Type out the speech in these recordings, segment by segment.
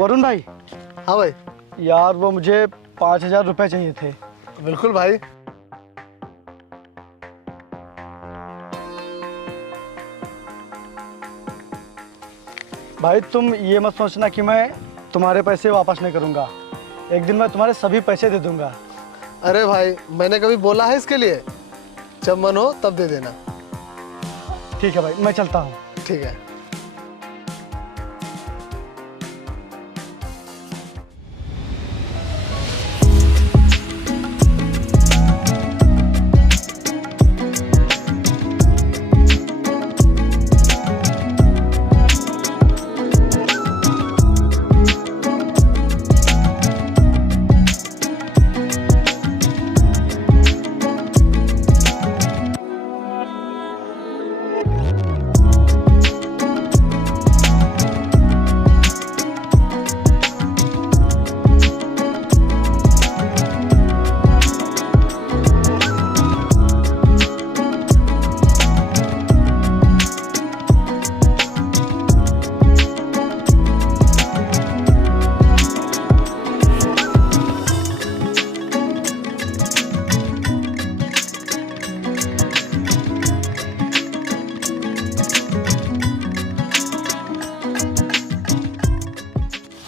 वरुण भाई। हाँ भाई। यार वो मुझे 5,000 रुपये चाहिए थे। बिल्कुल भाई। भाई तुम ये मत सोचना कि मैं तुम्हारे पैसे वापस नहीं करूँगा। एक दिन मैं तुम्हारे सभी पैसे दे दूँगा। अरे भाई मैंने कभी बोला है इसके लिए? जब मन हो तब दे देना। ठीक है भाई, मैं चलता हूँ। ठीक है।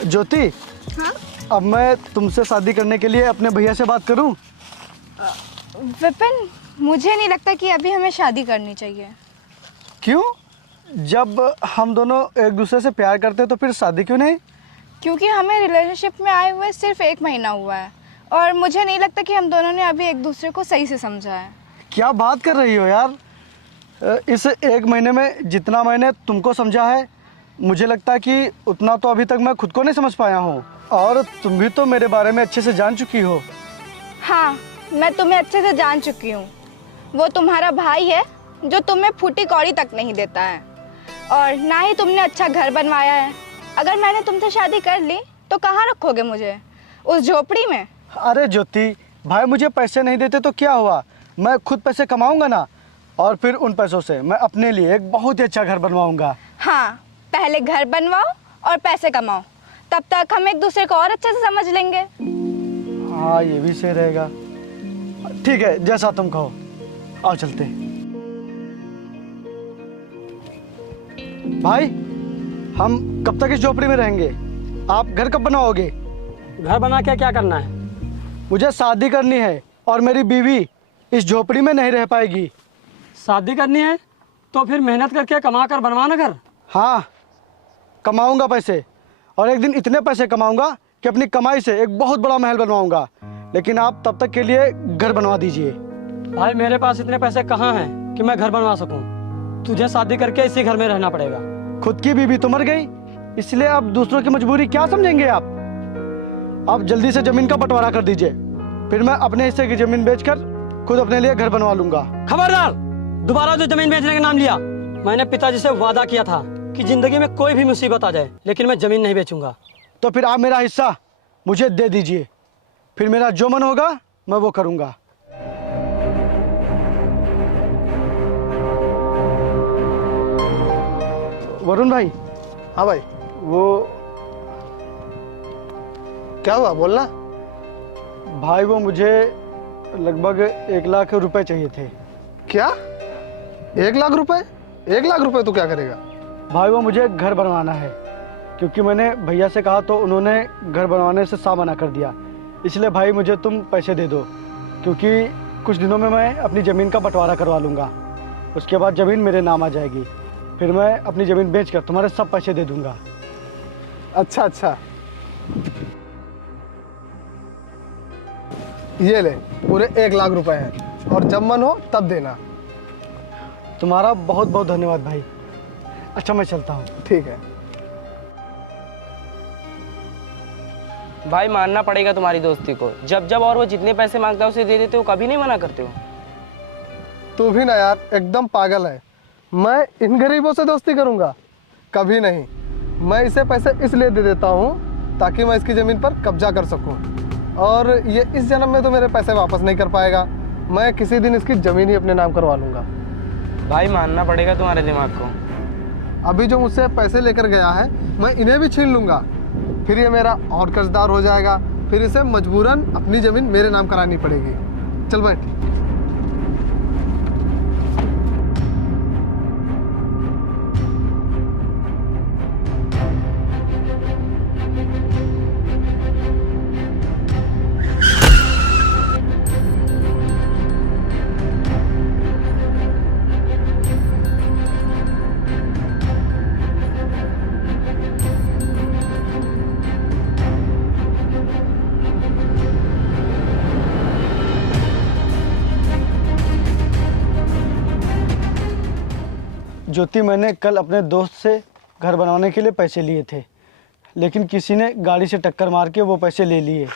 ज्योति। हाँ? अब मैं तुमसे शादी करने के लिए अपने भैया से बात करूं? विपिन, मुझे नहीं लगता कि अभी हमें शादी करनी चाहिए। क्यों? जब हम दोनों एक दूसरे से प्यार करते हैं तो फिर शादी क्यों नहीं? क्योंकि हमें रिलेशनशिप में आए हुए सिर्फ 1 महीना हुआ है और मुझे नहीं लगता कि हम दोनों ने अभी एक दूसरे को सही से समझा है। क्या बात कर रही हो यार? इस 1 महीने में जितना मैंने तुमको समझा है, मुझे लगता है कि उतना तो अभी तक मैं खुद को नहीं समझ पाया हूँ। और तुम भी तो मेरे बारे में अच्छे से जान चुकी हो। हाँ, मैं तुम्हें अच्छे से जान चुकी हूँ। वो तुम्हारा भाई है जो तुम्हें फूटी कौड़ी तक नहीं देता है और ना ही तुमने अच्छा घर बनवाया है। अगर मैंने तुमसे शादी कर ली तो कहाँ रखोगे मुझे? उस झोपड़ी में? अरे ज्योति, भाई मुझे पैसे नहीं देते तो क्या हुआ? मैं खुद पैसे कमाऊंगा ना, और फिर उन पैसों से मैं अपने लिए एक बहुत ही अच्छा घर बनवाऊंगा। हाँ, पहले घर बनवाओ और पैसे कमाओ, तब तक हम एक दूसरे को और अच्छे से समझ लेंगे। हाँ, ये भी सही रहेगा। ठीक है, जैसा तुम कहो। आओ चलते। भाई, हम कब तक इस झोपड़ी में रहेंगे? आप घर कब बनाओगे? घर बना के क्या करना है? मुझे शादी करनी है और मेरी बीवी इस झोपड़ी में नहीं रह पाएगी। शादी करनी है तो फिर मेहनत करके कमा कर बनवाना घर। हाँ, कमाऊंगा पैसे, और एक दिन इतने पैसे कमाऊंगा कि अपनी कमाई से एक बहुत बड़ा महल बनवाऊंगा। लेकिन आप तब तक के लिए घर बनवा दीजिए। भाई मेरे पास इतने पैसे कहाँ हैं कि मैं घर बनवा सकूं? तुझे शादी करके इसी घर में रहना पड़ेगा। खुद की बीवी तो मर गई, इसलिए अब दूसरों की मजबूरी क्या समझेंगे आप? आप जल्दी से जमीन का बंटवारा कर दीजिए, फिर मैं अपने हिस्से की जमीन बेचकर खुद अपने लिए घर बनवा लूंगा। खबरदार, दोबारा जो जमीन बेचने का नाम लिया। मैंने पिताजी से वादा किया था कि जिंदगी में कोई भी मुसीबत आ जाए लेकिन मैं जमीन नहीं बेचूंगा। तो फिर आप मेरा हिस्सा मुझे दे दीजिए, फिर मेरा जो मन होगा मैं वो करूंगा। वरुण भाई। हाँ भाई। वो क्या हुआ, बोलना। भाई वो मुझे लगभग 1 लाख रुपए चाहिए थे। क्या? 1 लाख रुपए? 1 लाख रुपए तू क्या करेगा? भाई वो मुझे घर बनवाना है, क्योंकि मैंने भैया से कहा तो उन्होंने घर बनवाने से सा मना कर दिया। इसलिए भाई मुझे तुम पैसे दे दो, क्योंकि कुछ दिनों में मैं अपनी ज़मीन का बंटवारा करवा लूँगा। उसके बाद ज़मीन मेरे नाम आ जाएगी, फिर मैं अपनी ज़मीन बेचकर तुम्हारे सब पैसे दे दूँगा। अच्छा अच्छा, ये ले, पूरे 1 लाख रुपए हैं और जब मन हो तब देना। तुम्हारा बहुत बहुत धन्यवाद भाई। अच्छा, मैं चलता हूँ। ठीक है। भाई मानना पड़ेगा तुम्हारी दोस्ती को। जब जब और वो जितने पैसे मांगता है उसे दे देते हो, कभी नहीं मना करते हो। तू भी ना यार, एकदम पागल है। मैं इन गरीबों से दोस्ती करूंगा? कभी नहीं। मैं इसे पैसे इसलिए दे देता हूँ ताकि मैं इसकी ज़मीन पर कब्जा कर सकूँ, और ये इस जन्म में तो मेरे पैसे वापस नहीं कर पाएगा। मैं किसी दिन इसकी ज़मीन ही अपने नाम करवा लूँगा। भाई मानना पड़ेगा तुम्हारे दिमाग को। अभी जो मुझसे पैसे लेकर गया है मैं इन्हें भी छीन लूँगा, फिर ये मेरा और कर्जदार हो जाएगा, फिर इसे मजबूरन अपनी ज़मीन मेरे नाम करानी पड़ेगी। चल बैठ। ज्योति, मैंने कल अपने दोस्त से घर बनवाने के लिए पैसे लिए थे, लेकिन किसी ने गाड़ी से टक्कर मार के वो पैसे ले लिए।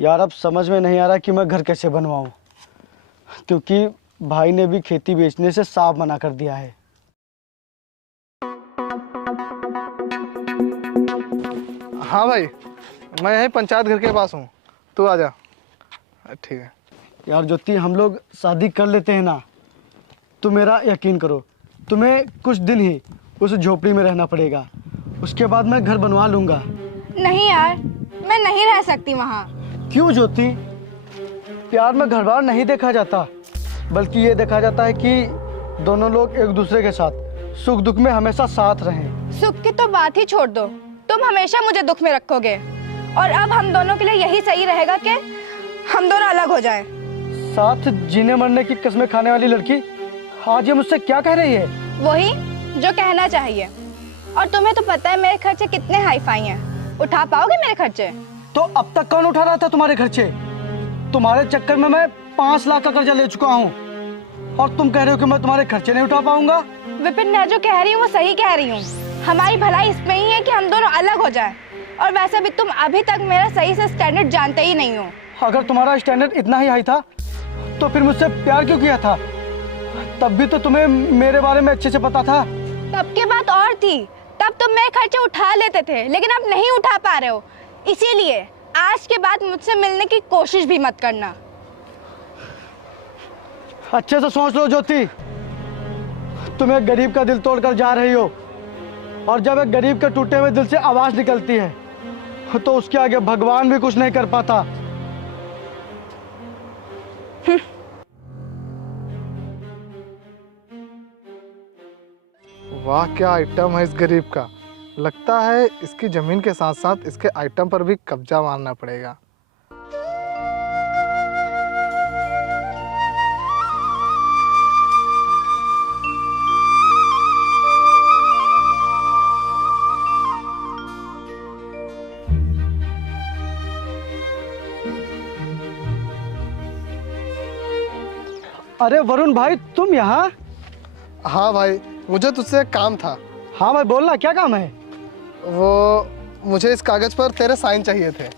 यार अब समझ में नहीं आ रहा कि मैं घर कैसे बनवाऊं, क्योंकि भाई ने भी खेती बेचने से साफ मना कर दिया है। हाँ भाई, मैं यहीं पंचायत घर के पास हूँ, तू आ जा। ठीक है। यार ज्योति, हम लोग शादी कर लेते हैं ना, तो मेरा यकीन करो, तुम्हें कुछ दिन ही उस झोपड़ी में रहना पड़ेगा, उसके बाद मैं घर बनवा लूँगा। नहीं यार, मैं नहीं रह सकती वहाँ। क्यों ज्योति? प्यार में घर बार नहीं देखा जाता, बल्कि ये देखा जाता है कि दोनों लोग एक दूसरे के साथ सुख दुख में हमेशा साथ रहें। सुख की तो बात ही छोड़ दो, तुम हमेशा मुझे दुख में रखोगे, और अब हम दोनों के लिए यही सही रहेगा कि हम दोनों अलग हो जाएं। साथ जीने मरने की कसमें खाने वाली लड़की आज ये मुझसे क्या कह रही है? वही जो कहना चाहिए। और तुम्हें तो पता है मेरे खर्चे कितने हाई फाई हैं, उठा पाओगे मेरे खर्चे? तो अब तक कौन उठा रहा था तुम्हारे खर्चे? तुम्हारे चक्कर में मैं 5 लाख का कर्जा ले चुका हूँ, और तुम कह रहे हो कि मैं तुम्हारे खर्चे नहीं उठा पाऊंगा? विपिन, मैं जो कह रही हूँ वो सही कह रही हूँ। हमारी भलाई इसमें ही है कि हम दोनों अलग हो जाएं। और वैसे भी तुम अभी तक मेरा सही से स्टैंडर्ड जानते ही नहीं हो। अगर तुम्हारा स्टैंडर्ड इतना ही हाई था तो फिर मुझसे प्यार क्यों किया था? तब भी तो तुम्हें मेरे बारे में अच्छे से पता था। तब की बात और थी, तब तुम मेरे खर्चे उठा लेते थे, लेकिन अब नहीं उठा पा रहे हो। इसीलिए आज के बाद मुझसे मिलने की कोशिश भी मत करना। अच्छे से सोच लो ज्योति, तुम एक गरीब का दिल तोड़कर जा रही हो, और जब एक गरीब के टूटे हुए दिल से आवाज निकलती है तो उसके आगे भगवान भी कुछ नहीं कर पाता। वाह, क्या आइटम है इस गरीब का। लगता है इसकी जमीन के साथ साथ इसके आइटम पर भी कब्जा मारना पड़ेगा। अरे वरुण भाई, तुम यहाँ? हाँ भाई, मुझे तुझसे एक काम था। हाँ भाई, बोलना, क्या काम है? वो मुझे इस कागज पर तेरे साइन चाहिए थे।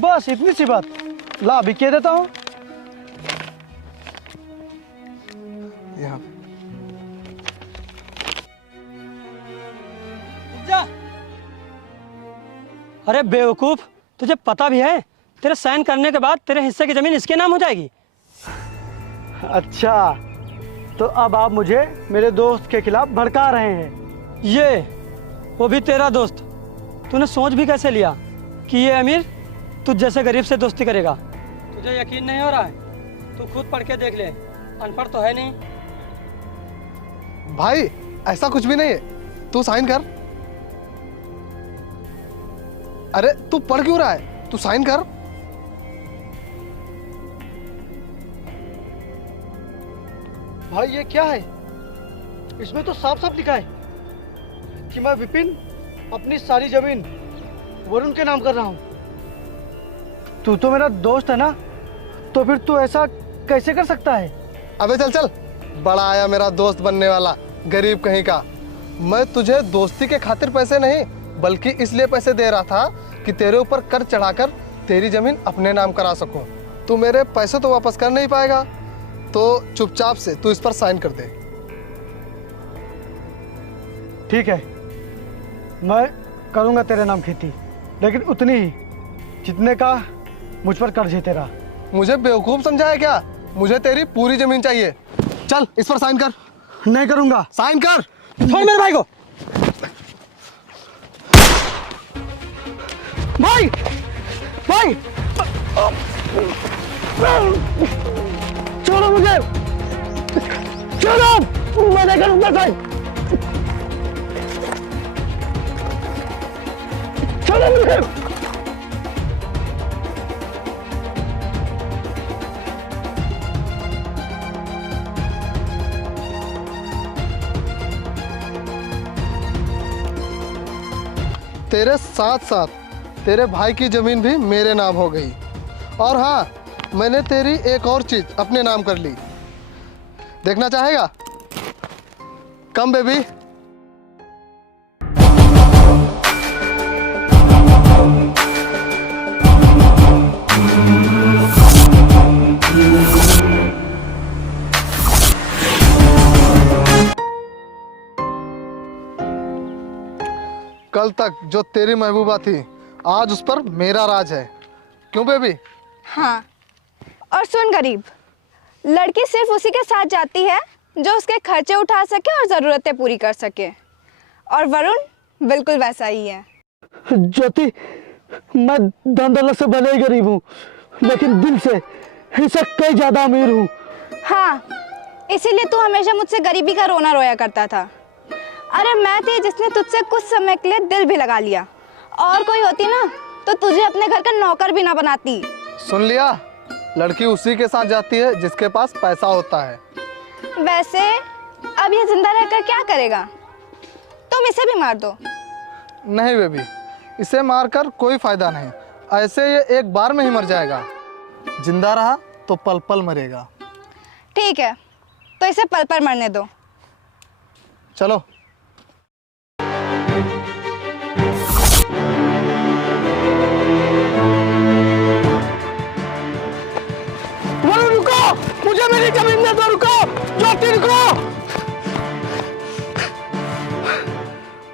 बस इतनी सी बात? ला, अभी कह देता हूँ। यहाँ अरे बेवकूफ, तुझे पता भी है तेरे साइन करने के बाद तेरे हिस्से की जमीन इसके नाम हो जाएगी। अच्छा, तो अब आप मुझे मेरे दोस्त के खिलाफ भड़का रहे हैं? ये वो भी तेरा दोस्त? तूने सोच भी कैसे लिया कि ये अमीर तुझ जैसे गरीब से दोस्ती करेगा? तुझे यकीन नहीं हो रहा है? तू खुद पढ़ के देख ले, अनपढ़ तो है नहीं। भाई, ऐसा कुछ भी नहीं है, तू साइन कर। अरे तू पढ़ क्यों रहा है? तू साइन कर। भाई ये क्या है? इसमें तो साफ साफ लिखा है कि मैं विपिन अपनी सारी जमीन वरुण के नाम कर रहा हूँ। तू तो मेरा दोस्त है ना, तो फिर तू ऐसा कैसे कर सकता है? अबे चल चल, बड़ा आया मेरा दोस्त बनने वाला, गरीब कहीं का। मैं तुझे दोस्ती के खातिर पैसे नहीं, बल्कि इसलिए पैसे दे रहा था कि तेरे ऊपर कर चढ़ाकर तेरी जमीन अपने नाम करा सकूं। तू मेरे पैसे तो वापस कर नहीं पाएगा, तो चुपचाप से तू इस पर साइन कर दे। ठीक है, मैं करूँगा तेरे नाम खेती, लेकिन उतनी ही जितने का मुझ पर कर्ज है तेरा। मुझे बेवकूफ समझा है क्या? मुझे तेरी पूरी जमीन चाहिए। चल इस पर साइन कर। नहीं करूँगा। साइन कर। छोड़ मेरे भाई को। भाई भाई छोड़ो मुझे, छोड़ो, मैं नहीं करूंगा भाई, छोड़ो मुझे। तेरे साथ साथ तेरे भाई की ज़मीन भी मेरे नाम हो गई। और हाँ, मैंने तेरी एक और चीज़ अपने नाम कर ली। देखना चाहेगा? Come baby. कल तक जो तेरी महबूबा थी, आज उस पर मेरा राज है। क्यों बेबी? हाँ, और सुन गरीब, लड़की सिर्फ उसी के साथ जाती है जो उसके खर्चे उठा सके और ज़रूरतें पूरी कर सके। और वरुण बिल्कुल वैसा ही है। ज्योति, मैं धन दौलत से भले ही गरीब हूँ, लेकिन दिल से इससे कई ज्यादा अमीर हूँ। हाँ, इसीलिए तू हमेशा मुझसे गरीबी का रोना रोया करता था। अरे मैं थी जिसने तुझसे कुछ समय के लिए दिल भी लगा लिया, और कोई होती ना तो तुझे अपने घर का नौकर भी ना बनाती। सुन लिया? लड़की उसी के साथ जाती है जिसके पास पैसा होता है। वैसे अब ये जिंदा रहकर क्या करेगा? तुम इसे भी मार दो। नहीं बेबी, इसे मारकर कोई फायदा नहीं। ऐसे ये एक बार में ही मर जाएगा। जिंदा रहा तो पल पल मरेगा। ठीक है, तो इसे पल पल मरने दो। चलो। वरुण रुको, मुझे मेरी जमीन दे दो, रुको, ज्योति रुको,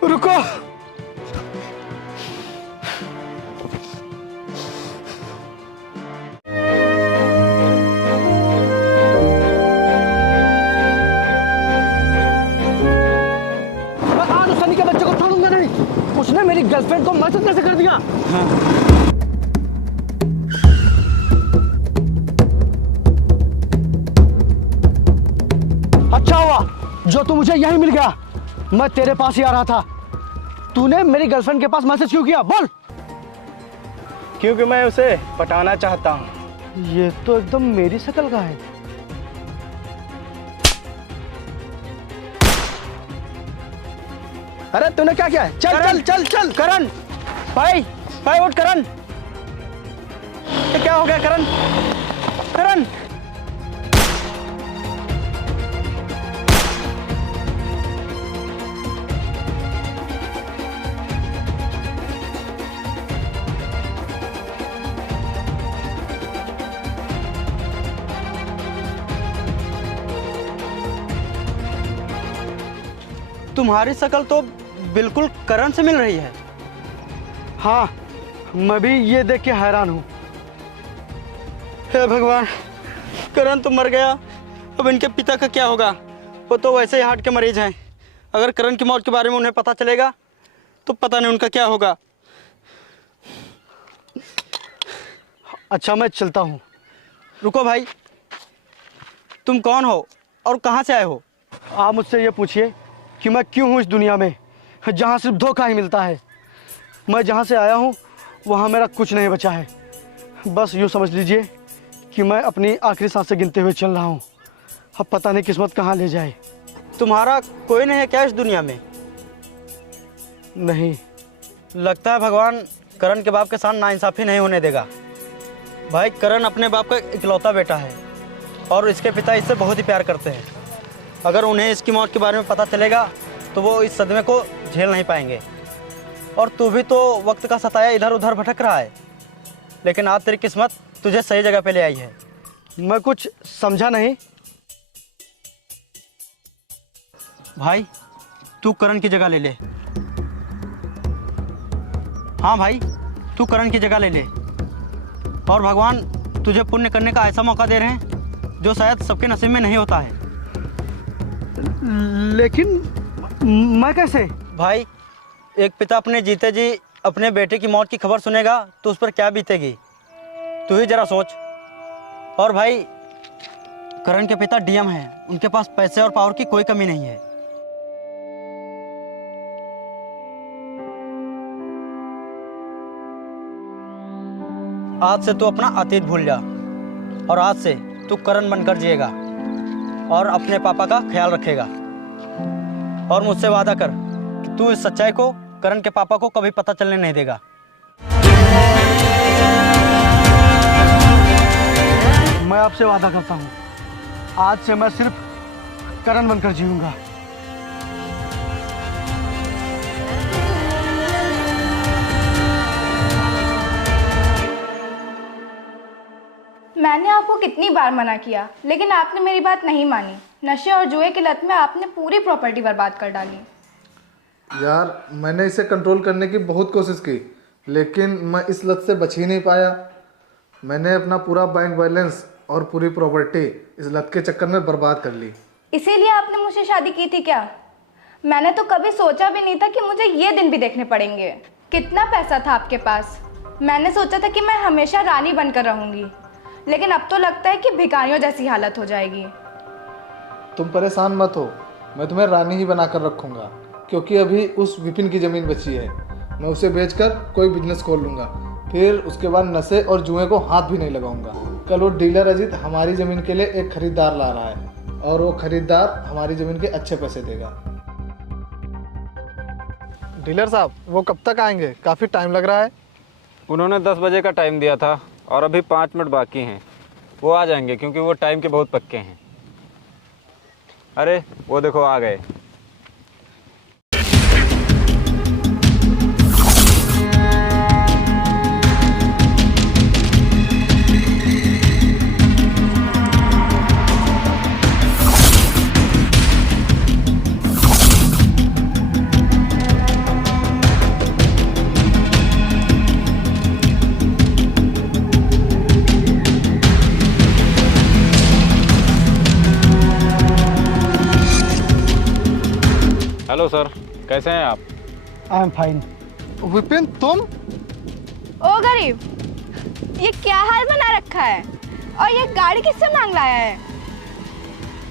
रुको। मैं आज उस सनी के बच्चे को छोड़ूंगा नहीं, उसने मेरी गर्लफ्रेंड को मर्डर कैसे कर दिया। अच्छा हुआ जो तू मुझे यही मिल गया, मैं तेरे पास ही आ रहा था। तूने मेरी गर्लफ्रेंड के पास मैसेज क्यों किया, बोल। क्योंकि मैं उसे पटाना चाहता हूँ। ये तो एकदम मेरी शक्ल का है। अरे तूने क्या किया है? चल चल चल चल करण, भाई भाई उठ करण। ये क्या हो गया करण? करण, तुम्हारी शक्ल तो बिल्कुल करण से मिल रही है। हाँ, मैं भी ये देख के हैरान हूँ। हे भगवान, करण तो मर गया, अब इनके पिता का क्या होगा? वो तो वैसे ही हार्ट के मरीज हैं। अगर करण की मौत के बारे में उन्हें पता चलेगा तो पता नहीं उनका क्या होगा। अच्छा मैं चलता हूँ। रुको भाई, तुम कौन हो और कहाँ से आए हो? आप मुझसे ये पूछिए कि मैं क्यों हूँ इस दुनिया में जहाँ सिर्फ धोखा ही मिलता है। मैं जहाँ से आया हूँ वहाँ मेरा कुछ नहीं बचा है। बस यूँ समझ लीजिए कि मैं अपनी आखिरी सांसें गिनते हुए चल रहा हूँ। अब पता नहीं किस्मत कहाँ ले जाए। तुम्हारा कोई नहीं है क्या इस दुनिया में? नहीं। लगता है भगवान करण के बाप के साथ नाइंसाफ़ी नहीं होने देगा। भाई करण अपने बाप का इकलौता बेटा है और इसके पिता इससे बहुत ही प्यार करते हैं। अगर उन्हें इसकी मौत के बारे में पता चलेगा तो वो इस सदमे को झेल नहीं पाएंगे। और तू भी तो वक्त का सताया इधर उधर भटक रहा है, लेकिन आज तेरी किस्मत तुझे सही जगह पे ले आई है। मैं कुछ समझा नहीं। भाई तू करण की जगह ले ले। हाँ भाई, तू करण की जगह ले ले। और भगवान तुझे पुण्य करने का ऐसा मौका दे रहे हैं जो शायद सबके नसीब में नहीं होता है। लेकिन मैं कैसे? भाई एक पिता अपने जीते जी अपने बेटे की मौत की खबर सुनेगा तो उस पर क्या बीतेगी, तू ही जरा सोच। और भाई, करण के पिता डीएम हैं, उनके पास पैसे और पावर की कोई कमी नहीं है। आज से तू अपना अतीत भूल जा और आज से तू करण बनकर जिएगा और अपने पापा का ख्याल रखेगा। और मुझसे वादा कर कि तू इस सच्चाई को करण के पापा को कभी पता चलने नहीं देगा। मैं आपसे वादा करता हूँ, आज से मैं सिर्फ करण बनकर जीऊंगा। मैंने आपको कितनी बार मना किया, लेकिन आपने मेरी बात नहीं मानी। नशे और जुए की लत में आपने पूरी प्रॉपर्टी बर्बाद कर डाली। यार, मैंने इसे कंट्रोल करने की बहुत कोशिश की, लेकिन मैं इस लत से बच ही नहीं पाया। मैंने अपना पूरा बैंक बैलेंस और पूरी प्रॉपर्टी इस लत के चक्कर में बर्बाद कर ली। इसीलिए आपने मुझसे शादी की थी क्या? मैंने तो कभी सोचा भी नहीं था कि मुझे ये दिन भी देखने पड़ेंगे। कितना पैसा था आपके पास? मैंने सोचा था कि मैं हमेशा रानी बनकर रहूंगी, लेकिन अब तो लगता है कि भिखारियों जैसी हालत हो जाएगी। तुम परेशान मत हो, मैं तुम्हें रानी ही बनाकर रखूँगा, क्योंकि अभी उस विपिन की ज़मीन बची है। मैं उसे बेचकर कोई बिजनेस खोल लूँगा, फिर उसके बाद नशे और जुए को हाथ भी नहीं लगाऊंगा। कल वो डीलर अजीत हमारी ज़मीन के लिए एक खरीदार ला रहा है और वो खरीदार हमारी ज़मीन के अच्छे पैसे देगा। डीलर साहब, वो कब तक आएंगे? काफ़ी टाइम लग रहा है। उन्होंने 10 बजे का टाइम दिया था और अभी 5 मिनट बाकी हैं। वो आ जाएंगे क्योंकि वो टाइम के बहुत पक्के हैं। अरे वो देखो आ गए। हेलो सर, कैसे हैं आप? I am fine. विपिन, तुम? ओ गरीब, ये क्या हाल बना रखा है? और ये गाड़ी किससे मांग लाया है?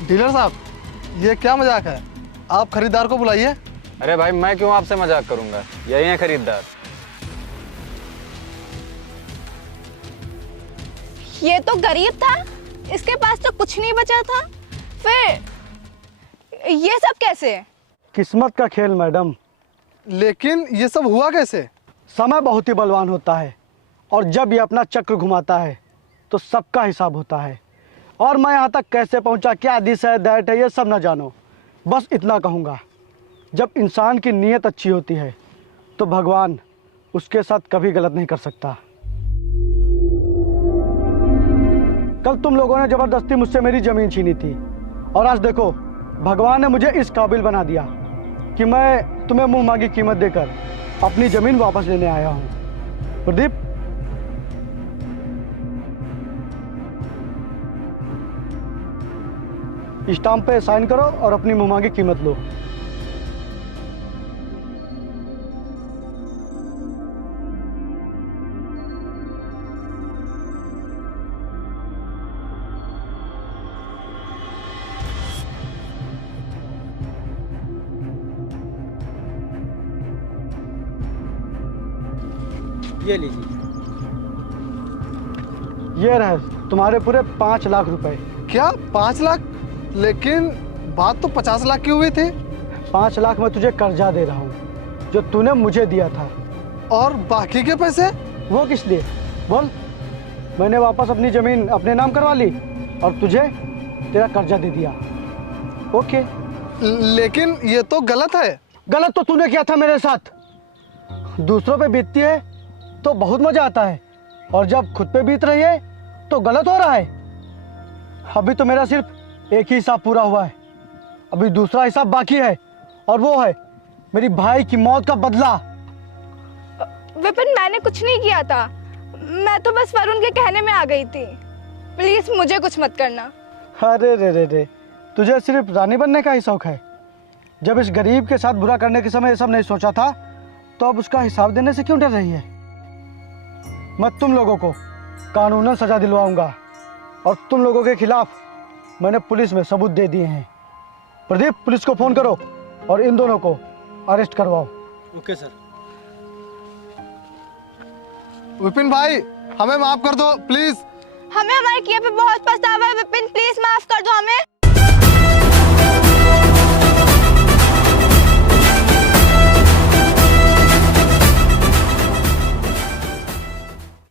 डीलर साहब, ये क्या मजाक है? आप खरीदार को बुलाइए। अरे भाई, मैं क्यों आपसे मजाक करूंगा? यही है खरीदार। ये तो गरीब था, इसके पास तो कुछ नहीं बचा था, फिर ये सब कैसे? किस्मत का खेल मैडम। लेकिन ये सब हुआ कैसे? समय बहुत ही बलवान होता है और जब ये अपना चक्र घुमाता है तो सबका हिसाब होता है। और मैं यहाँ तक कैसे पहुँचा, क्या दिस है दैट है, ये सब ना जानो। बस इतना कहूँगा, जब इंसान की नीयत अच्छी होती है तो भगवान उसके साथ कभी गलत नहीं कर सकता। कल तुम लोगों ने ज़बरदस्ती मुझसे मेरी ज़मीन छीनी थी और आज देखो भगवान ने मुझे इस काबिल बना दिया कि मैं तुम्हें मुंह मांगी कीमत देकर अपनी ज़मीन वापस लेने आया हूँ। प्रदीप, स्टाम्प पे साइन करो और अपनी मुंह मांगी कीमत लो। ये लीजिए। ये रहे तुम्हारे पूरे 5 लाख रुपए। क्या 5 लाख? लेकिन बात तो 50 लाख की हुई थी। 5 लाख मैं तुझे कर्जा दे रहा हूँ जो तूने मुझे दिया था। और बाकी के पैसे? वो किस लिए बोल? मैंने वापस अपनी ज़मीन अपने नाम करवा ली और तुझे तेरा कर्जा दे दिया। ओके। लेकिन ये तो गलत है। गलत तो तूने किया था मेरे साथ। दूसरों पे बीतती है तो बहुत मजा आता है और जब खुद पे बीत रही है तो गलत हो रहा है। अभी तो मेरा सिर्फ एक ही हिसाब पूरा हुआ है, अभी दूसरा हिसाब बाकी है और वो है मेरी भाई की मौत का बदला। विपिन, मैंने कुछ नहीं किया था, मैं तो बस वरुण के कहने में आ गई थी। प्लीज मुझे कुछ मत करना। अरे रे रे रे, तुझे सिर्फ रानी बनने का ही शौक है। जब इस गरीब के साथ बुरा करने के समय ये सब नहीं सोचा था तो अब उसका हिसाब देने से क्यों डर रही है? मैं तुम लोगों को कानूनन सजा दिलवाऊंगा और तुम लोगों के खिलाफ मैंने पुलिस में सबूत दे दिए हैं। प्रदीप, पुलिस को फोन करो और इन दोनों को अरेस्ट करवाओ। Okay sir. विपिन भाई, हमें माफ कर दो प्लीज। हमें हमारे किए पे बहुत पछतावा है विपिन, प्लीज माफ कर दो हमें।